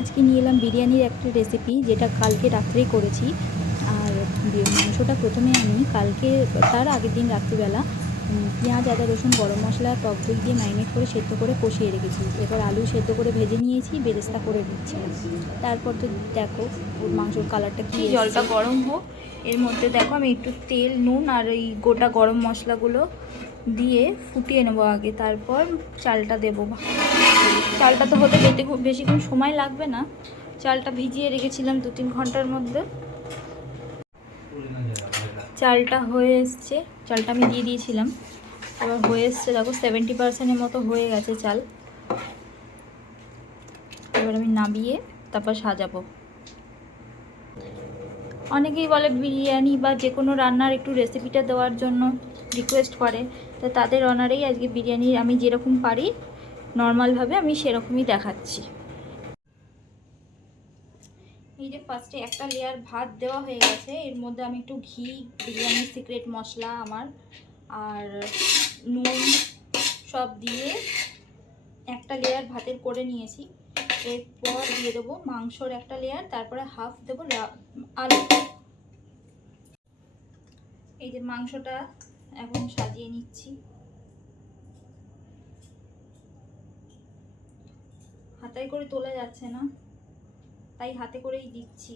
আজকে নিয়ে এলাম বিরিয়ানির একটা রেসিপি, যেটা কালকে রাত্রেই করেছি। আর মাংসটা প্রথমে আমি কালকে, তার আগের দিন রাত্রিবেলা পেঁয়াজ, আদা, রসুন, গরম মশলা, টক দই দিয়ে ম্যারিনেট করে সেদ্ধ করে কষিয়ে রেখেছি। এবার আলু সেদ্ধ করে ভেজে নিয়েছি, বেরেস্তা করে দিচ্ছিলাম। তারপর তো দেখো ওর মাংসর কালারটা কি এসেছে। জলটা গরম হোক, এর মধ্যে দেখো আমি একটু তেল, নুন আর এই গোটা গরম মশলাগুলো দিয়ে ফুটিয়ে নেবো আগে, তারপর চালটা দেবো। চালটা তো হতে খুব বেশিক্ষণ সময় লাগবে না। চালটা ভিজিয়ে রেখেছিলাম 2-3 ঘন্টার মধ্যে। চালটা হয়ে এসছে, চালটা আমি দিয়ে দিয়েছিলাম। এবার হয়ে এসছে, দেখো 70%-এর মতো হয়ে গেছে চাল। এবার আমি নামিয়ে তারপর সাজাবো। অনেকেই বলে বিরিয়ানি বা যে কোনো রান্নার একটু রেসিপিটা দেওয়ার জন্য রিকোয়েস্ট করে, তো তাদের অনারেই আজকে বিরিয়ানি আমি যেরকম পারি নর্মালভাবে আমি সেরকমই দেখাচ্ছি। এই যে ফার্স্টে একটা লেয়ার ভাত দেওয়া হয়ে গেছে, এর মধ্যে আমি একটু ঘি, বিরিয়ানির সিক্রেট মশলা আমার আর নুন সব দিয়ে একটা লেয়ার ভাতের করে নিয়েছি। এরপর দিয়ে দেবো মাংসর একটা লেয়ার, তারপরে হাফ দেবো আলু। এই যে মাংসটা এখন সাজিয়ে নিচ্ছি। হাতায় করে তোলা যাচ্ছে না, তাই হাতে করেই দিচ্ছি।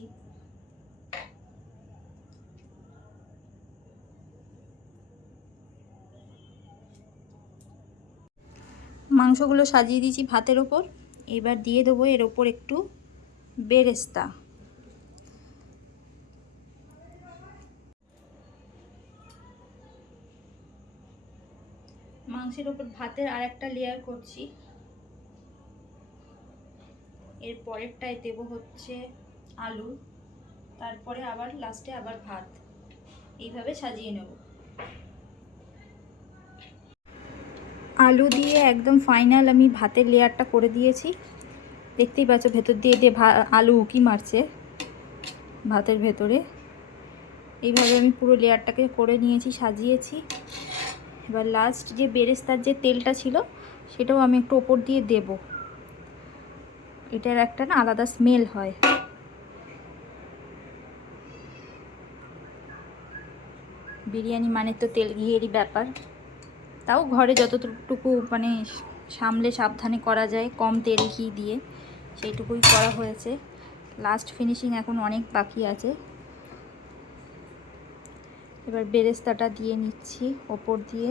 মাংসগুলো সাজিয়ে দিয়েছি ভাতের ওপর। এবার দিয়ে দেবো এর ওপর একটু বেরেস্তা। মাংসের ওপর ভাতের আর একটা লেয়ার করছি। এর পরেরটায় দেবো হচ্ছে আলু, তারপরে আবার লাস্টে আবার ভাত। এইভাবে সাজিয়ে নেব। আলু দিয়ে একদম ফাইনাল আমি ভাতের লেয়ারটা করে দিয়েছি। দেখতেই পাচ্ছ ভেতর দিয়ে দিয়ে আলু উকি মারছে ভাতের ভেতরে। এইভাবে আমি পুরো লেয়ারটাকে করে নিয়েছি, সাজিয়েছি। এবার লাস্ট যে বেরেস্তার যে তেলটা ছিল সেটাও আমি একটু ওপর দিয়ে দেব। এটার একটা না আলাদা স্মেল হয়। বিরিয়ানি মানে তো তেল ঘিয়েরই ব্যাপার। তাও ঘরে যতটুকু মানে সামলে সাবধানে করা যায়, কম তেল ঘি দিয়ে, সেইটুকুই করা হয়েছে। লাস্ট ফিনিশিং এখন অনেক বাকি আছে। এবার বেরেস্তাটা দিয়ে নিচ্ছি ওপর দিয়ে।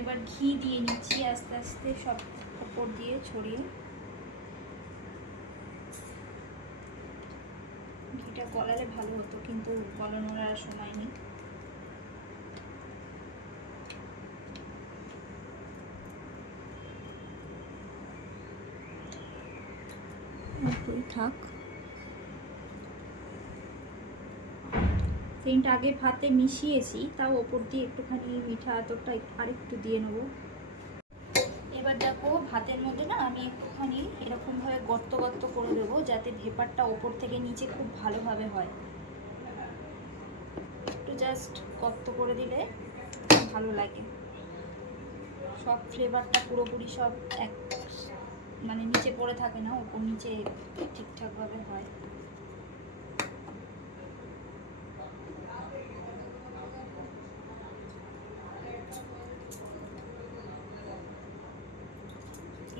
এবার ঘি দিয়ে নিচ্ছি আস্তে আস্তে সব ওপর দিয়ে ছড়িয়ে। ঘিটা গলালে ভালো হতো, কিন্তু গলানোর আর সময় নেই। একটুই থাক। সেন্ট আগে ভাতে মিশিয়েছি, তাও ওপর দিয়ে একটুখানি মিঠা আতরটা আরেকটু দিয়ে নেবো। এবার দেখো ভাতের মধ্যে না আমি একটুখানি এরকমভাবে গর্ত গর্ত করে দেবো, যাতে ভেপারটা ওপর থেকে নিচে খুব ভালোভাবে হয়। একটু জাস্ট গর্ত করে দিলে ভালো লাগে, সব ফ্লেভারটা পুরোপুরি সব এক মানে নিচে পড়ে থাকে না, ওপর নিচে ঠিকঠাকভাবে হয়।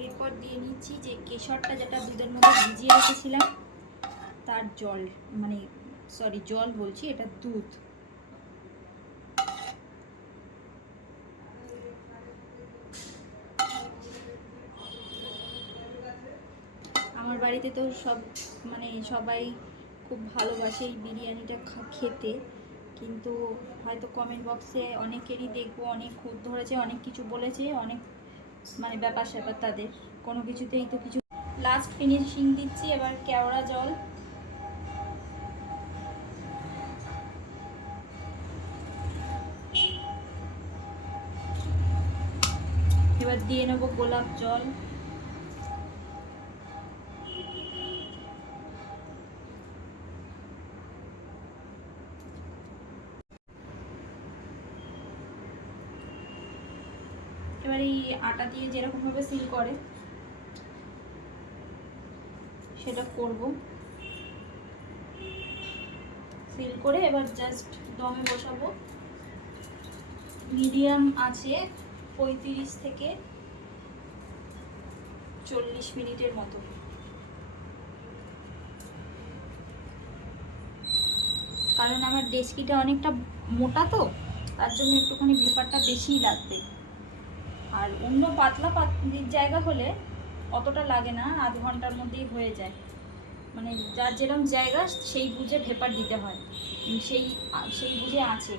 এরপর দিয়ে নিচ্ছি যে কেশরটা, যেটা দুধের মধ্যে ভিজিয়ে রেখেছিলাম, তার জল, মানে সরি জল বলছি, এটা দুধ। আমার বাড়িতে তো সব মানে সবাই খুব ভালোবাসে এই বিরিয়ানিটা খেতে, কিন্তু হয়তো কমেন্ট বক্সে অনেকেরই দেখবো অনেক খুঁত ধরেছে, অনেক কিছু বলেছে, অনেক মানে ব্যাপার স্যাপার তাদের, কোনো কিছুতেই তো কিছু। লাস্ট ফিনিশিং দিচ্ছি এবার কেওড়া জল। এবার দিয়ে নেবো গোলাপ জল। এবার এই আটা দিয়ে যেরকমভাবে সিল করে সেটা করব। সিল করে এবার জাস্ট দমে বসাবো। মিডিয়াম আছে 35 থেকে 40 মিনিটের মতো। কারণ আমার ডেস্কিটা অনেকটা মোটা তো, তার জন্য একটুখানি ভেপারটা বেশিই লাগবে। আর অন্য পাতলা জায়গা হলে অতটা লাগে না, আধ ঘন্টার মধ্যেই হয়ে যায়। মানে যার যেরকম জায়গা সেই বুঝে ভেপার দিতে হয়, সেই বুঝে আছে।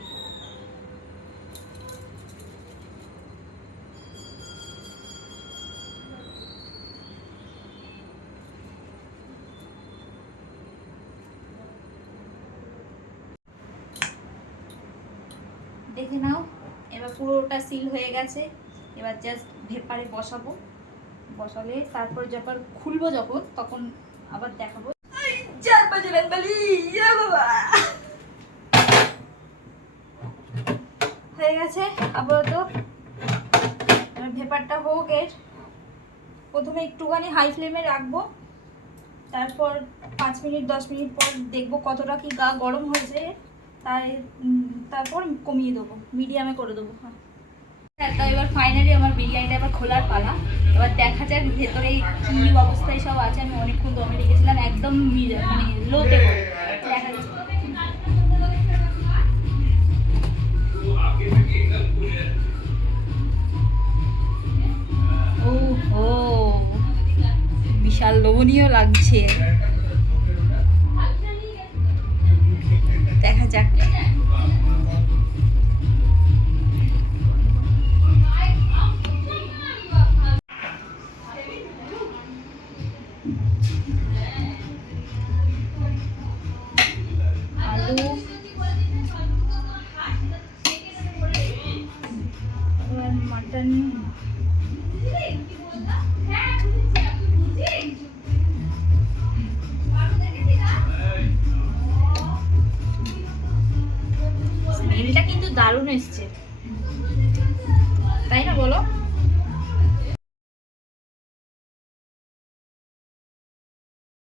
দেখে নাও, এবার পুরোটা সিল হয়ে গেছে। এবার জাস্ট ভেপারে বসাবো। বসালে তারপর যখন খুলবো তখন আবার দেখাবো। হয়ে গেছে আপাতত। এবার ভেপারটা হোক। এর প্রথমে একটুখানি হাই ফ্লেমে রাখবো, তারপর 5 মিনিট 10 মিনিট পর দেখবো কতটা কি গা গরম হয়েছে, তারপর কমিয়ে দেবো, মিডিয়ামে করে দেবো। হ্যাঁ, তো এবার ফাইনালি আমার বিরিয়ানিটা এবার খোলার পালা। এবার দেখা যাক ভেতরে কি অবস্থায় সব আছে। আমি অনেকক্ষণ দমে রেখেছিলাম, একদম মানে লোতে করে। দেখা যাক। ও হো, বিশাল লোভনীয় লাগছে। দেখা যাক। আলু, মাটন, স্মেলটা কিন্তু দারুণ এসছে, তাই না বলো?